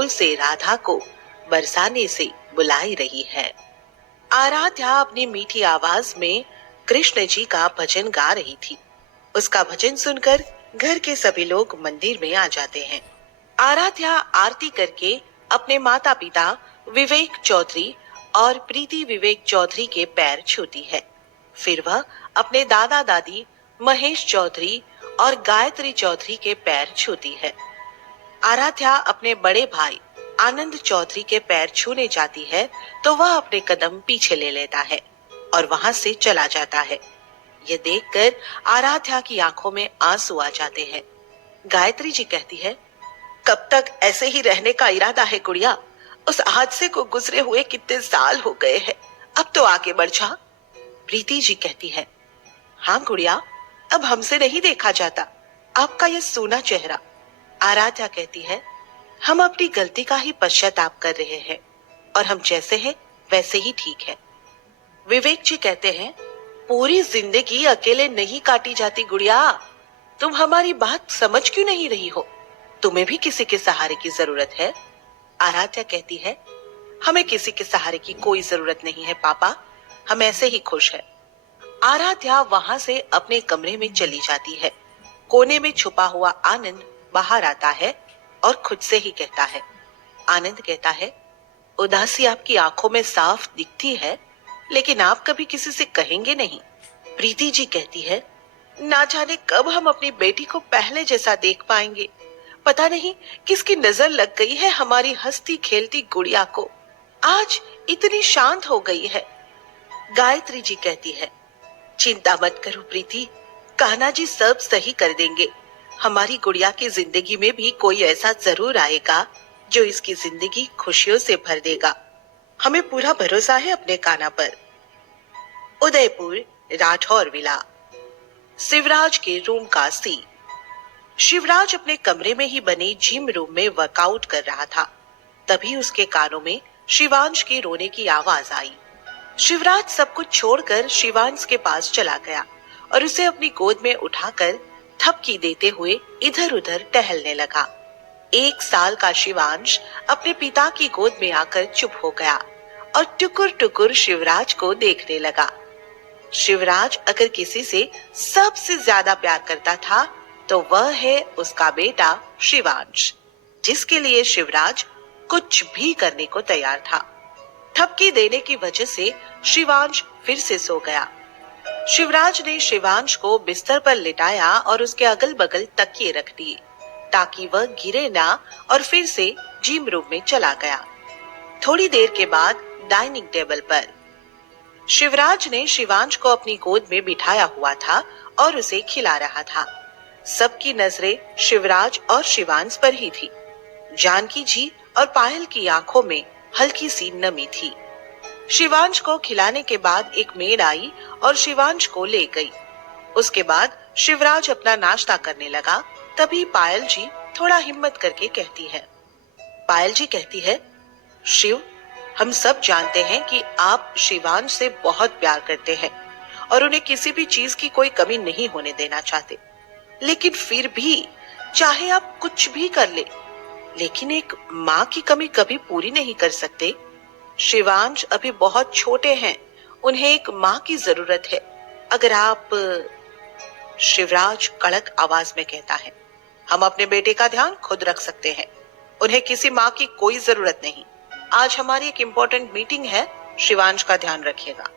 गोकुल से राधा को बरसाने से बुलाई रही है। आराध्या अपनी मीठी आवाज में कृष्ण जी का भजन गा रही थी। उसका भजन सुनकर घर के सभी लोग मंदिर में आ जाते हैं। आराध्या आरती करके अपने माता पिता विवेक चौधरी और प्रीति विवेक चौधरी के पैर छूती है। फिर वह अपने दादा दादी महेश चौधरी और गायत्री चौधरी के पैर छूती है। आराध्या अपने बड़े भाई आनंद चौधरी के पैर छूने जाती है तो वह अपने कदम पीछे ले लेता है और वहां से चला जाता है। ये देखकर आराध्या की आंखों में आंसू आ जाते हैं। गायत्री जी कहती है, कब तक ऐसे ही रहने का इरादा है गुड़िया? उस हादसे को गुजरे हुए कितने साल हो गए हैं, अब तो आगे बढ़ जा। प्रीति जी कहती है, हाँ गुड़िया, अब हमसे नहीं देखा जाता आपका ये सूना चेहरा। आराध्या कहती है, हम अपनी गलती का ही पश्चाताप कर रहे हैं और हम जैसे हैं वैसे ही ठीक है। विवेक जी कहते हैं, पूरी जिंदगी अकेले नहीं काटी जाती गुड़िया, तुम हमारी बात समझ क्यों नहीं रही हो? तुम्हें भी किसी के सहारे की जरूरत है। आराध्या कहती है, हमें किसी के सहारे की कोई जरूरत नहीं है पापा, हम ऐसे ही खुश हैं। आराध्या वहां से अपने कमरे में चली जाती है। कोने में छुपा हुआ आनंद बाहर आता है और खुद से ही कहता है। आनंद कहता है, उदासी आपकी आंखों में साफ दिखती है, लेकिन आप कभी किसी से कहेंगे नहीं। प्रीति जी कहती है, ना जाने कब हम अपनी बेटी को पहले जैसा देख पाएंगे। पता नहीं किसकी नजर लग गई है हमारी हंसती खेलती गुड़िया को, आज इतनी शांत हो गई है। गायत्री जी कहती है, चिंता मत करो प्रीति, कान्हा जी सब सही कर देंगे। हमारी गुड़िया की जिंदगी में भी कोई ऐसा जरूर आएगा जो इसकी जिंदगी खुशियों से भर देगा। हमें पूरा भरोसा है अपने कान्हा पर। उदयपुर राठौर विला। शिवराज के रूम का सीन। शिवराज अपने कमरे में ही बने जिम रूम में वर्कआउट कर रहा था। तभी उसके कानों में शिवांश के रोने की आवाज आई। शिवराज सब कुछ छोड़कर शिवांश के पास चला गया और उसे अपनी गोद में उठाकर थपकी देते हुए इधर उधर टहलने लगा। 1 साल का शिवांश अपने पिता की गोद में आकर चुप हो गया और टुकुर टुकुर शिवराज को देखने लगा। शिवराज अगर किसी से सबसे ज्यादा प्यार करता था तो वह है उसका बेटा शिवांश, जिसके लिए शिवराज कुछ भी करने को तैयार था। थपकी देने की वजह से शिवांश फिर से सो गया। शिवराज ने शिवांश को बिस्तर पर लिटाया और उसके अगल बगल तकिए रख दिए ताकि वह गिरे ना और फिर से जिम रूम में चला गया। थोड़ी देर के बाद डाइनिंग टेबल पर शिवराज ने शिवांश को अपनी गोद में बिठाया हुआ था और उसे खिला रहा था। सबकी नजरें शिवराज और शिवांश पर ही थी। जानकी जी और पायल की आंखों में हल्की सी नमी थी। शिवांश को खिलाने के बाद एक मेड आई और शिवांश को ले गई। उसके बाद शिवराज अपना नाश्ता करने लगा। तभी पायल जी थोड़ा हिम्मत करके कहती है। पायल जी कहती है, शिव, हम सब जानते हैं कि आप शिवांश से बहुत प्यार करते हैं और उन्हें किसी भी चीज की कोई कमी नहीं होने देना चाहते, लेकिन फिर भी चाहे आप कुछ भी कर ले, लेकिन एक माँ की कमी कभी पूरी नहीं कर सकते। शिवांश अभी बहुत छोटे हैं, उन्हें एक माँ की जरूरत है। अगर आप। शिवराज कड़क आवाज में कहता है, हम अपने बेटे का ध्यान खुद रख सकते हैं, उन्हें किसी माँ की कोई जरूरत नहीं। आज हमारी एक इम्पोर्टेंट मीटिंग है, शिवांश का ध्यान रखिएगा।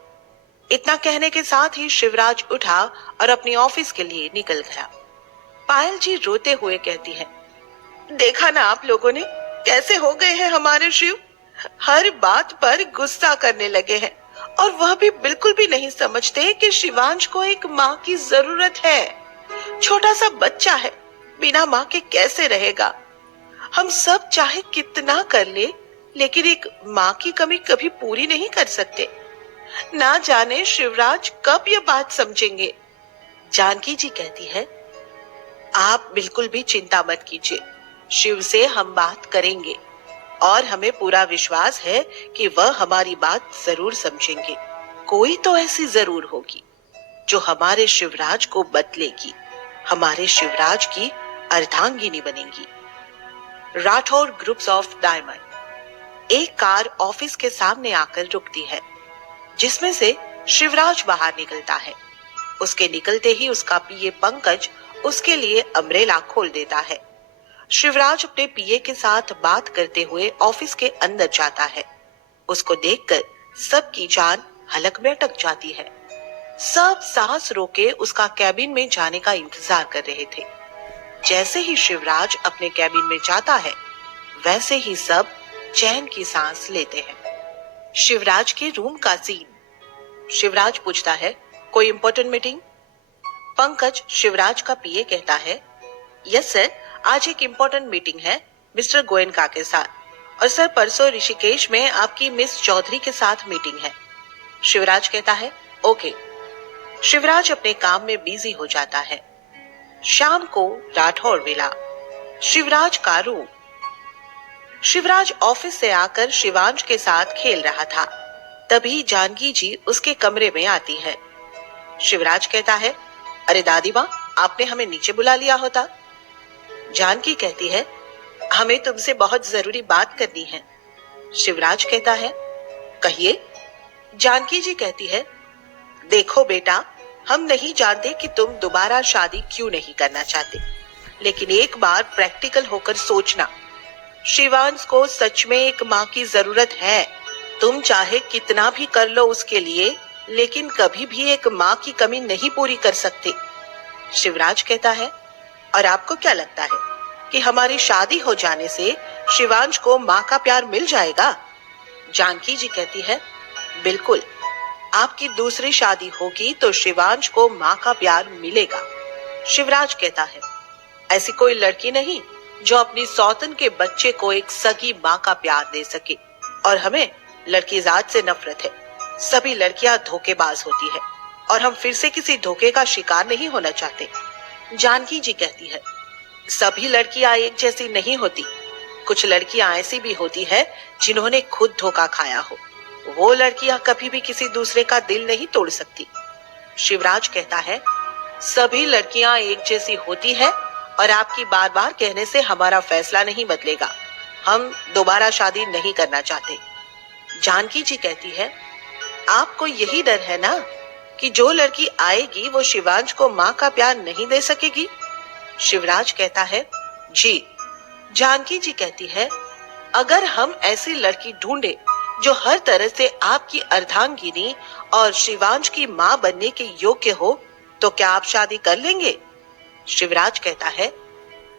इतना कहने के साथ ही शिवराज उठा और अपने ऑफिस के लिए निकल गया। पायल जी रोते हुए कहती है, देखा ना आप लोगों ने कैसे हो गए हैं हमारे शिव, हर बात पर गुस्सा करने लगे हैं और वह भी बिल्कुल भी नहीं समझते कि शिवांश को एक माँ की जरूरत है। छोटा सा बच्चा है, बिना माँ के कैसे रहेगा। हम सब चाहे कितना कर ले, लेकिन एक माँ की कमी कभी पूरी नहीं कर सकते। ना जाने शिवराज कब ये बात समझेंगे। जानकी जी कहती है, आप बिल्कुल भी चिंता मत कीजिए, शिव से हम बात करेंगे और हमें पूरा विश्वास है कि वह हमारी बात जरूर समझेंगे। कोई तो ऐसी जरूर होगी जो हमारे शिवराज को बदलेगी, हमारे शिवराज की अर्धांगिनी बनेगी। Rathore groups of diamond. एक कार ऑफिस के सामने आकर रुकती है, जिसमें से शिवराज बाहर निकलता है। उसके निकलते ही उसका पीए पंकज उसके लिए अम्ब्रेला खोल देता है। शिवराज अपने पीए के साथ बात करते हुए ऑफिस के अंदर जाता है। उसको देखकर सबकी जान हलक में अटक जाती है। सब सांस रोके उसका कैबिन में जाने का इंतजार कर रहे थे। जैसे ही शिवराज अपने कैबिन में जाता है, वैसे ही सब चैन की सांस लेते हैं। शिवराज के रूम का सीन। शिवराज पूछता है, कोई इंपॉर्टेंट मीटिंग? पंकज, शिवराज का पीए, कहता है, यस सर, आज एक इम्पोर्टेंट मीटिंग है मिस्टर गोयनका के साथ। और सर, परसों ऋषिकेश में आपकी मिस चौधरी के साथ मीटिंग है। शिवराज कहता है, ओके। शिवराज अपने काम में बिजी हो जाता है। शाम को राठौर विला, शिवराज का रूम। शिवराज ऑफिस से आकर शिवांश के साथ खेल रहा था। तभी जानकी जी उसके कमरे में आती है। शिवराज कहता है, अरे दादी माँ, आपने हमें नीचे बुला लिया होता। जानकी कहती है, हमें तुमसे बहुत जरूरी बात करनी है। शिवराज कहता है, कहिए। जानकी जी कहती है, देखो बेटा, हम नहीं जानते कि तुम दोबारा शादी क्यों नहीं करना चाहते, लेकिन एक बार प्रैक्टिकल होकर सोचना, शिवांश को सच में एक माँ की जरूरत है। तुम चाहे कितना भी कर लो उसके लिए, लेकिन कभी भी एक माँ की कमी नहीं पूरी कर सकते। शिवराज कहता है, और आपको क्या लगता है कि हमारी शादी हो जाने से शिवांश को माँ का प्यार मिल जाएगा? जानकी जी कहती है, बिल्कुल, आपकी दूसरी शादी होगी तो शिवांश को माँ का प्यार मिलेगा। शिवराज कहता है, ऐसी कोई लड़की नहीं जो अपनी सौतन के बच्चे को एक सगी माँ का प्यार दे सके। और हमें लड़की जात से नफरत है। सभी लड़कियां धोखेबाज होती है और हम फिर से किसी धोखे का शिकार नहीं होना चाहते। जानकी जी कहती है, सभी लड़कियां एक जैसी नहीं होती। कुछ लड़कियां ऐसी भी होती है जिन्होंने खुद धोखा खाया हो। वो लड़कियां कभी भी किसी दूसरे का दिल नहीं तोड़ सकती। शिवराज कहता है, सभी लड़कियां एक जैसी होती है और आपकी बार बार कहने से हमारा फैसला नहीं बदलेगा। हम दोबारा शादी नहीं करना चाहते। जानकी जी कहती है, आपको यही डर है ना कि जो लड़की आएगी वो शिवांश को माँ का प्यार नहीं दे सकेगी? शिवराज कहता है, जी। जानकी जी कहती है, अगर हम ऐसी लड़की ढूंढे जो हर तरह से आपकी अर्धांगिनी और शिवांश की माँ बनने के योग्य हो, तो क्या आप शादी कर लेंगे? शिवराज कहता है,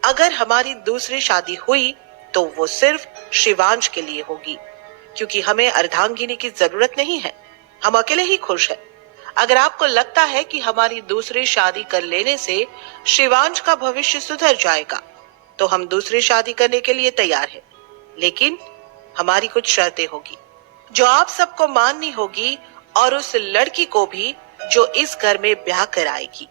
अगर हमारी दूसरी शादी हुई तो वो सिर्फ शिवांश के लिए होगी, क्योंकि हमें अर्धांगिनी की जरूरत नहीं है। हम अकेले ही खुश हैं। अगर आपको लगता है कि हमारी दूसरी शादी कर लेने से शिवांश का भविष्य सुधर जाएगा, तो हम दूसरी शादी करने के लिए तैयार हैं। लेकिन हमारी कुछ शर्तें होगी जो आप सबको माननी होगी, और उस लड़की को भी जो इस घर में ब्याह कर आएगी।